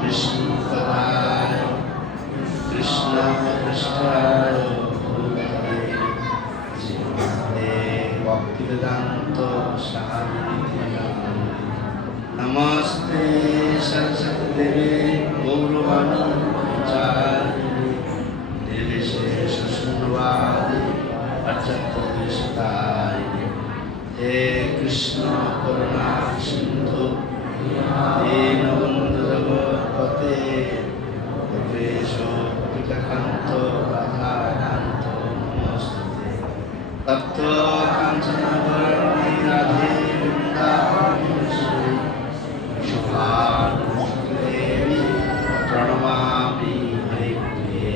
বিষ্ণুপদায় কৃষ্ণপৃষ্ঠায় ভূতলে শ্রীমতে ভক্তিবেদান্ত স্বামীতে নমস্তে সরস্বতী দেবে গৌরবাণী প্রচারিণী নির্বিশেষ শূন্যবাদী অচ্যন্তরিষ্টারিণী হে কৃষ্ণ করুণা সিন্ধু দীনবন্ধু জগৎপতে গোপেশ গোপিকাকান্ত রাধাকান্ত নমস্তুতে তপ্ত কাঞ্চন বরণী রাধে বৃন্দাবনেশ্বরী শুভানুদেবী প্রণমামি হরিপ্রিয়ে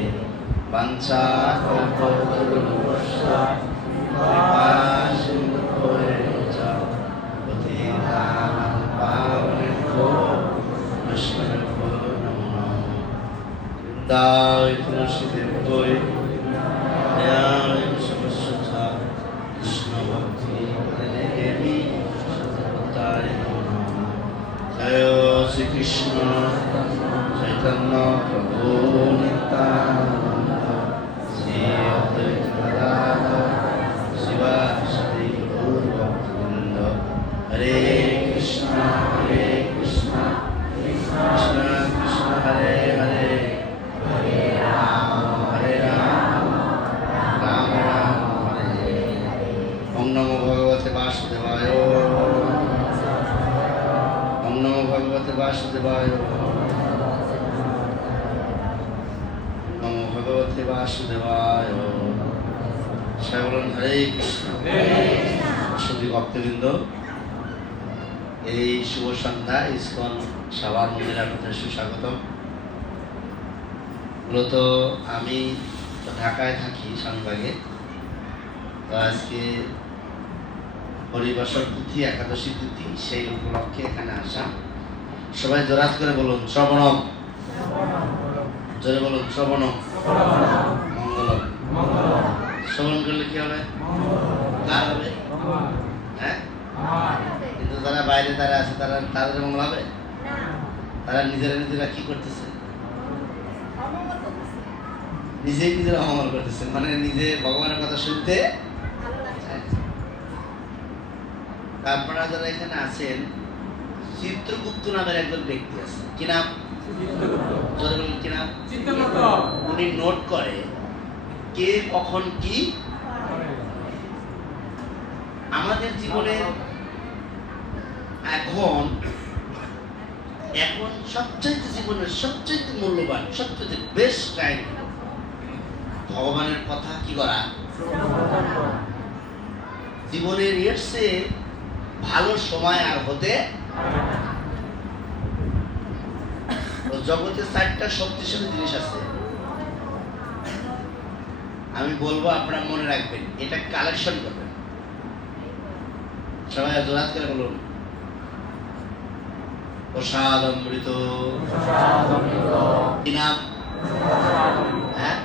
বাঞ্ছাকল্পতরুভ্যশ্চ কৃপা সিন্ধুভ্যেচ্চ পতিতানাং পাবনেভ্যো বৈষ্ণবেভ্যো নমো নমঃ বৃন্দায় তুলসীদেব্যৈ দয়ায় সরস্বতী কৃষ্ণ ভক্তি দেবী সত্যতায় নমো নমঃ জয় শ্রীকৃষ্ণ চৈতন্য প্রভু নিত্যানন্দ শ্রী অদ্বৈত গদাধর শিবাসাদি গৌরভক্তবৃন্দ হরে কৃষ্ণ কৃষ্ণ কৃষ্ণ হরে হরে হরে রাম রাম রাম হরে হরে। ওম নমো ভগবতে বাসুদেবায় ওম নমো ভগবতে বাসুদেবায় নমো ভগবতে বাসুদেবায়। সবাই বলুন হরে কৃষ্ণ। সুধী ভক্তবৃন্দ, এই শুভ সন্ধ্যা ইসকন সাভার মন্দিরে আপনাদের সুস্বাগতম। মূলত আমি ঢাকায় থাকি শানবাগে, তো আজকে হরিবাসর তিথি, একাদশী তিথি, সেই উপলক্ষে এখানে আসা। সবাই জোরাত করে বলুন শ্রবণম, জোরে বলুন শ্রবণম মঙ্গলম। শ্রবণ করলে কি হবে? কার হবে? হ্যাঁ, কিন্তু যারা বাইরে তারা আছে, তাদের মঙ্গল হবে? তারা নিজেরা কি করতেছে? নিজেরা অমঙ্গল করতেছে, মানে নিজে ভগবানের কথা শুনতে। আপনারা যারা এখানে আছেন, চিত্রগুপ্ত নামের একজন ব্যক্তি আছে। কি নাম? কি নাম? উনি নোট করে কে কখন কি। আমাদের জীবনে এখন সবচেয়ে জীবনের সবচেয়ে মূল্যবান, সবচেয়ে বেস্ট টাইম ভগবানের কথা কি করা। জীবনের এর চেয়ে ভালো সময় আর হতে। জগতে 4টা শক্তিশালী জিনিস আছে, আমি বলবো আপনারা মনে রাখবেন, এটা কালেকশন করবেন। সবাই জোরাত করে বলুন প্রসাদ অমৃত। কি নাম? হ্যাঁ,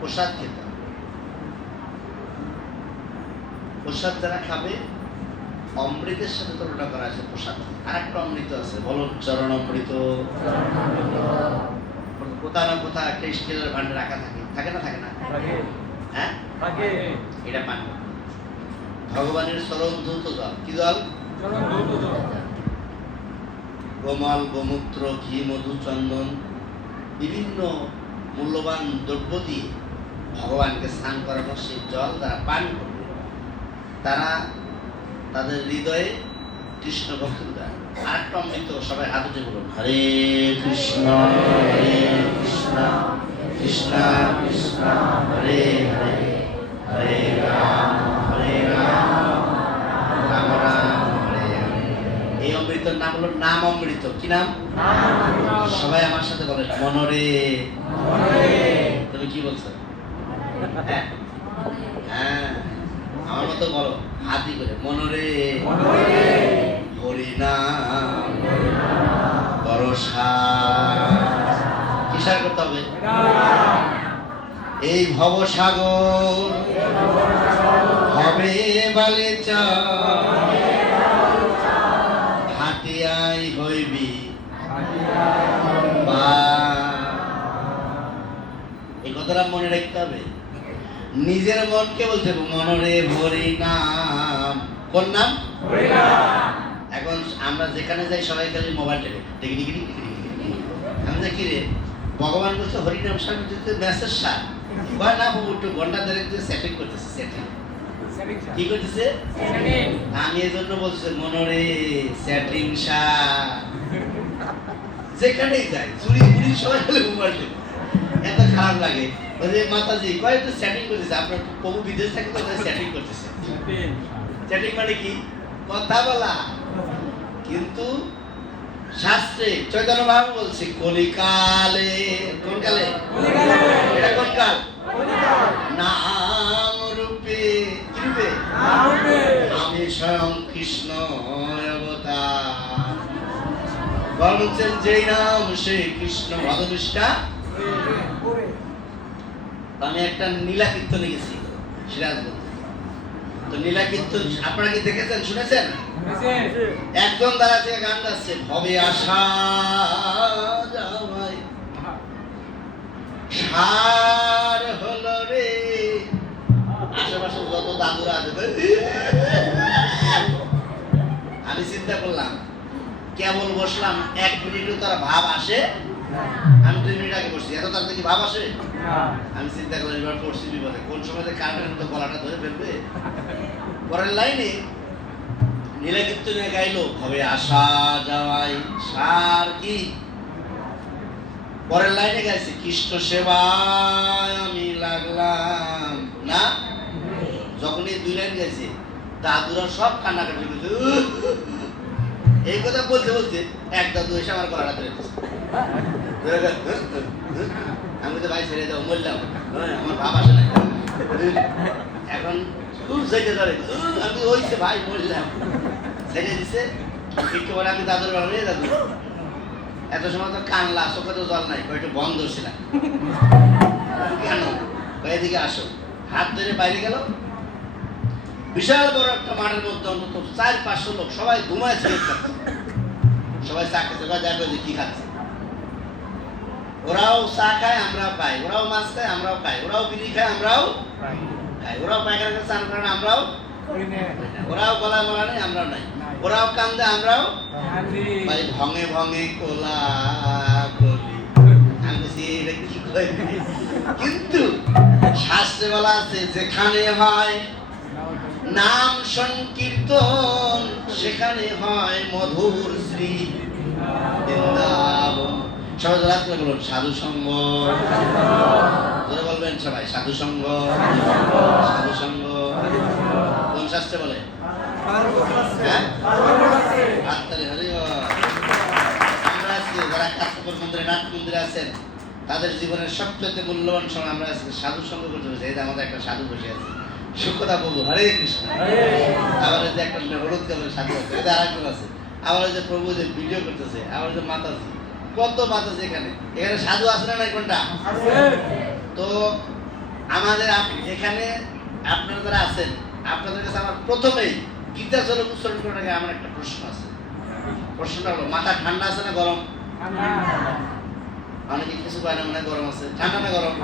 প্রসাদ খেতে। প্রসাদ যারা খাবে, অমৃতের সাথে তুলনা করা আছে প্রসাদ। আর একটা অমৃত আছে, বলুন চরণ অমৃত। কোথাও না কোথাও একটা স্টিলের ভান্ডে রাখা থাকে, থাকে না? থাকে না? হ্যাঁ, এটা পান ভগবানের চরণ ধৌত জল। কি জল? গোমাল, গোমূত্র, ঘি, মধু, চন্দন, বিভিন্ন মূল্যবান দ্রব্য দিয়ে ভগবানকে স্নান করানো সেই জল যারা পান করবে, তারা তাদের হৃদয়ে কৃষ্ণ ভক্তি উদয়। আর একটা অমৃত, সবাই হাত উঠে বলুন হরে কৃষ্ণ কৃষ্ণ কৃষ্ণ কৃষ্ণ হরে হরে হরে রাম রাম রাম হরে হরে। এই অমৃতের নাম হলো নাম অমৃত। কি নাম? সবাই আমার সাথে বলেন মনরে। তুমি কি বলছো? হ্যাঁ, আমার মতো বলো, হাতি করে মনরে হরি নাম ভরসা। কিসার করতে হবে? এই ভবসাগর হবে বালে চা, হাতিয়াই হইবি বা এই কথাটা মনে রাখতে হবে। নিজের মনকে বলতে হবে মনরে হরি নাম। কোন নাম? এখন আমরা যেখানে যাই সবাই খালি মোবাইল টেপে টিকি টিকি টিকি টিকি টিকি। আমি দেখি রে ভগবান বলছে হরিনাম স্বামী দিতে মেসেজ সার কয় না বাবু একটু ঘন্টা ধরে সেটিং করতেছে। সেটিং কি করতেছে? আমি এই জন্য বলছি মনরে সেটিং সার। যেখানেই যাই চুরি পুরি সবাই খালি মোবাইল টেপে। এত খারাপ লাগে ওই যে মাতাজি কয় একটু সেটিং করতেছে। আপনার প্রভু বিদেশ থেকে তো সেটিং করতেছে। সেটিং মানে কি? কথা বলা। কিন্তু শাস্ত্রে চৈতন্য মহাপ্রভু বলছে কলিকালে। কোন কালে? এটা কোন কাল? নাম রূপে। কি রূপে? আমি স্বয়ং কৃষ্ণ অবতার। বলছেন যেই নাম সে কৃষ্ণ ভাদনিষ্ঠা। আমি একটা নীলা কীর্তনে গেছি সিরাজগঞ্জ। তো নীলা কীর্তন আপনারা কি দেখেছেন, শুনেছেন? একজন দ্বারা থেকে গান গাচ্ছে ভবে আশা যাওয়াই সার হলো রে। আশেপাশে যত দাদুরা আছে আমি চিন্তা করলাম কেবল বসলাম 1 মিনিটও তারা ভাব আসে। আমি 2 মিনিট আগে বসছি, এত তার থেকে ভাব আসে। আমি চিন্তা করলাম এবার পড়ছি বিপদে, কোন সময় কারেন্টের মতো গলাটা ধরে ফেলবে। পরের লাইনে নীলা কীর্তনে গাইলো হবে আসা যাওয়াই সার কি। পরের লাইনে গাইছে কৃষ্ণ সেবায় আমি লাগলাম না। যখন এই 2 লাইন গাইছে দাদুরা সব কান্নাকাটি করছে। এই কথা বলতে বলতে এক দাদু এসে আমার গলাটা ধরে আমি তো ভাই ছেড়ে দাও বললাম আমার ভাব আসে না। এখন খুব যেতে ধরে আমি হইছে ভাই বললাম ছেড়ে দিছে। একটু পরে আমি দাদুর বাড়ি দাদু এত সময় তো কানলা চোখে তো জল নাই, একটু বন্ধ ছিলাম কেন এদিকে আসো। হাত ধরে বাইরে গেল। বিশাল বড় একটা মাঠের মধ্যে অন্তত 400-500 লোক সবাই ঘুমায় ছিল। সবাই চা খেতে দেখো যে কি খাচ্ছে। ওরাও চা খায় আমরাও খাই, ওরাও মাছ খায় আমরাও খাই, ওরাও বিড়ি খায় আমরাও খাই, ওরাও পায়খানা চান করেন আমরাও, ওরাও গলায় মরা নেই আমরাও নাই, ওরাও কান্দে আমরাও ভাই ভঙে ভঙে কোলা কলি। আমি এটা কি কই, কিন্তু শাস্ত্রে বলা আছে যেখানে হয় নাম সংকীর্তন সেখানে হয় মধুর শ্রী বৃন্দাবন। সবাই রাত করে বলুন সাধু সঙ্গ। ধরে বলবেন সবাই সাধু সঙ্গ। সাধু সঙ্গ কোন শাস্ত্রে বলে? আমরা আজকে যারা কাশীপুর মন্দিরে নাট মন্দিরে আছেন তাদের জীবনের সবচেয়ে মূল্যবান সময় আমরা আজকে সাধু সঙ্গ করতে বসে। এই যে আমাদের একটা সাধু বসে আছে সুখদা প্রভু, হরে কৃষ্ণ। আবার যে একটা হলুদ কাপড়ের সাধু আছে, এদের আরেকজন আছে। আবার যে প্রভু যে ভিডিও করতেছে, আবার যে মাতাজি, কত মাতাজি এখানে। এখানে সাধু আছে না নাই কোনটা? তো আমাদের এখানে আপনারা যারা আছেন আপনাদের কাছে আমার প্রথমেই গীতা চলক উচ্চারণ করার আগে আমার একটা প্রশ্ন আছে। প্রশ্নটা হলো মাথা ঠান্ডা আছে না গরম? অনেকে কিছু পায় না মনে হয় গরম আছে। ঠান্ডা না গরম?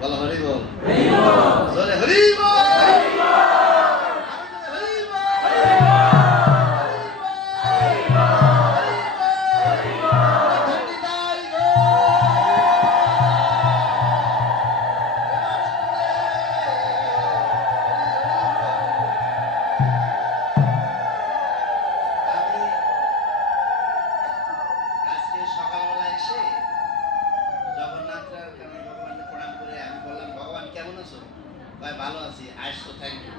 বলো হরি বল। জোরে হরি বল। ভালো আছি, আসছো, থ্যাংক ইউ।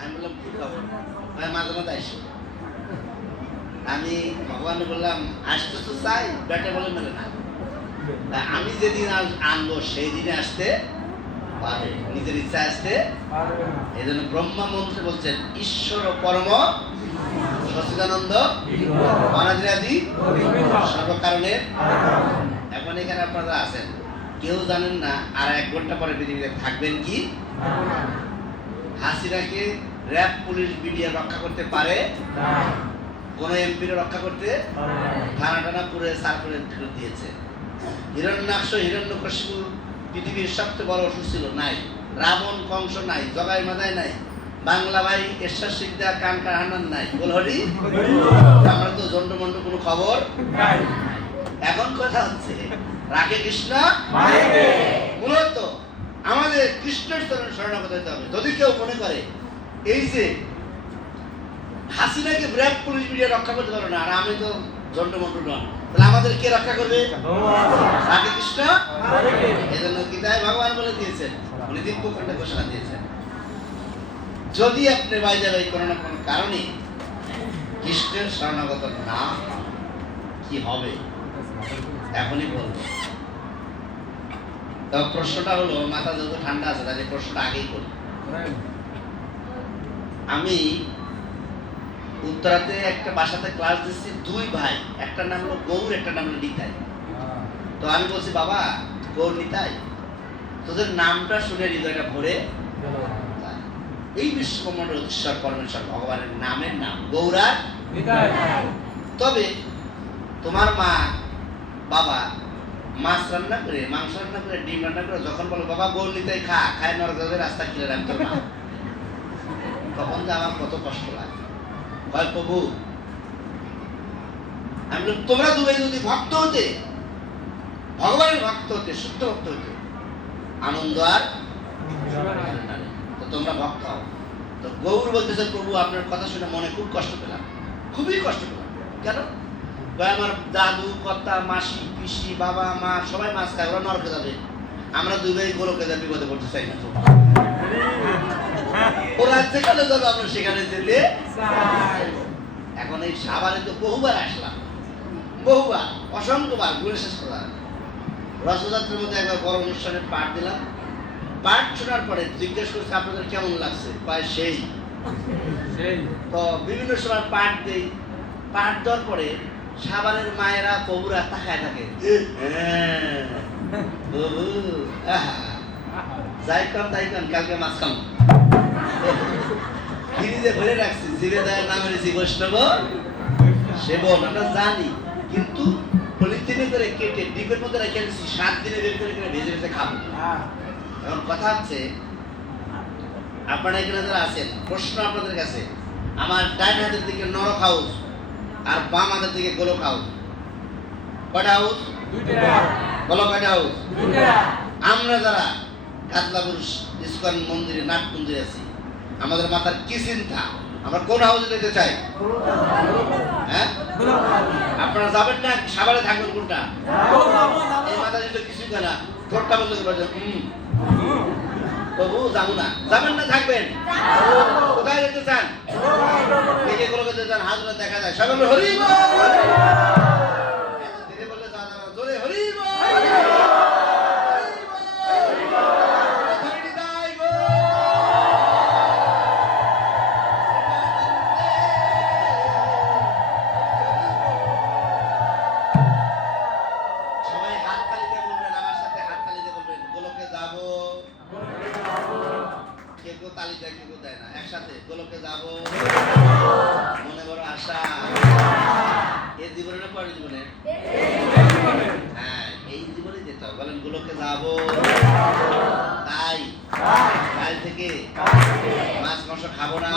আমি বললাম কি খবর? মাঝে মাঝে আসো। আমি ভগবানকে বললাম আসতে তো চাই, ব্যাটে বলে মেলে না। আমি যেদিন আনবো সেই দিনে আসতে পারে, নিজের ইচ্ছা আসতে। এই জন্য ব্রহ্মা মন্ত্রে বলছেন ঈশ্বর পরম সচ্চিদানন্দ অনাদিরাদি সর্বকারণে। এখন এখানে আপনারা আছেন, কেউ জানেন না আর 1 ঘন্টা পরে পৃথিবীতে থাকবেন কি। হাসিনাকে র‍্যাব পুলিশ বিডিআর রক্ষা করতে পারে। কোন এমপিরে রক্ষা করতে থানা টানা পুরে সার করে দিয়েছে। হিরণ্যাক্ষ হিরণ্যকশিপু পৃথিবীর সবচেয়ে বড় অসুর ছিল, নাই। রাবণ কংস নাই, জগাই মাদাই নাই, বাংলা ভাই এরশাদ শিকদা কান কাহানান নাই, বল হরি। আমরা তো জন্ডমন্ড কোনো খবর নাই। এখন কথা হচ্ছে রাখে কৃষ্ণ মূলত আমাদের কৃষ্ণের চরণ শরণাগত হতে হবে। যদি কেউ মনে করে এই যে হাসিনাকে ব্র্যাক পুলিশ মিডিয়া রক্ষা করতে পারো না, আর আমি তো জন্ডমন্ড নন, তাহলে আমাদের কে রক্ষা করবে? রাখে কৃষ্ণ। এই জন্য গীতায় ভগবান বলে দিয়েছেন, উনি দিব্যখণ্ডে ঘোষণা দিয়েছেন, যদি আপনি বাইরে বাই কোনো না কোনো কারণে কৃষ্ণের শরণাগত না কি হবে এখনই বলবো। তবে প্রশ্নটা হলো, মাথা যত ঠান্ডা আছে তাহলে প্রশ্নটা আগেই করি। আমি উত্তরাতে একটা বাসাতে ক্লাস দিচ্ছি, দুই ভাই, একটা নাম হলো গৌর, একটা নাম হলো নিতাই। তো আমি বলছি, বাবা গৌর নিতাই, তোদের নামটা শুনে হৃদয়টা ভরে। এই বিশ্বব্রহ্মাণ্ডের ঈশ্বর পরমেশ্বর ভগবানের নামের নাম গৌরা নিতাই। তবে তোমার মা বাবা মাছ রান্না করে, মাংস রান্না করে, ডিম রান্না করে যখন বলো বাবা গৌর নিতাই খা, খায় নরকাদের রাস্তা কিনে রাখতো না, তখন যে আমার কত কষ্ট লাগে। হয় প্রভু, আমি তোমরা দুই যদি ভক্ত হতে, ভগবানের ভক্ত হতে, শুদ্ধ ভক্ত হতে, আনন্দ আর তো তোমরা ভক্ত হও। তো গৌর বলতেছে, প্রভু আপনার কথা শুনে মনে খুব কষ্ট পেলাম, খুবই কষ্ট পেলাম। কেন? আমার দাদু কর্তা মাসি পিসি বাবা মা সবাই মাছ খায়, ওরা নরকে যাবে, আমরা দুই ভাই গোলকে যাবে, বিপদে পড়তে চাই না। ওরা যেখানে যাবে আমরা সেখানে যেতে চাই। এখন এই সাভারে তো বহুবার আসলাম, বহুবার, অসংখ্যবার ঘুরে শেষ করলাম। রথযাত্রার মধ্যে একবার বড় অনুষ্ঠানে পাঠ দিলাম, পাঠ শোনার পরে জিজ্ঞেস করছে আপনাদের কেমন লাগছে, প্রায় সেই। তো বিভিন্ন সময় পাঠ দেই, পাঠ দেওয়ার পরে সাভারের মায়েরা প্রভুরা তাকায় থাকে, যাই কাম তাই কাম, কালকে মাছ খাম ফ্রিজে ভরে রাখছি, জিভে দেয় নাম রেছি বৈষ্ণব সেবন, আমরা জানি, কিন্তু পলিথিনে করে কেটে ডিপের মধ্যে রেখে দিচ্ছি, 7 দিনে বের করে ভেজে ভেজে খাবো। এখন কথা হচ্ছে, আপনারা এখানে যারা আছেন, প্রশ্ন আপনাদের কাছে, আমার ডাইন হাতের দিকে নরক হাউস আর বাম হাতের দিকে গোলক হাউস, কয়টা হাউস? বলো কয়টা হাউস? আমরা যারা কাতলাপুর ইস্কন মন্দিরে নাট মন্দিরে আছি, আমাদের মাথার কি চিন্তা, আমরা কোন হাউসে যেতে চাই? হ্যাঁ, আপনারা যাবেন না সাভারে থাকবেন কোনটা? এই মাথা যদি কিছু না ঠোঁটটা বলতে পারছেন প্রভু যাবো না, যাবেন না থাকবেন? কোথায় যেতে চান? কে কোন যেতে চান? হাজরা দেখা যায়, সবাই হরি ধীরে বললে যা যাবে, জোরে হরি তালি দেয়, কেউ দেয় না, একসাথে গোলকে যাব, মনে বড় আশা। এই জীবনে না পরের জীবনে? হ্যাঁ, এই জীবনে যেতে হবে। বলেন গোলকে যাব, তাই কাল থেকে মাছ মাংস খাবো না।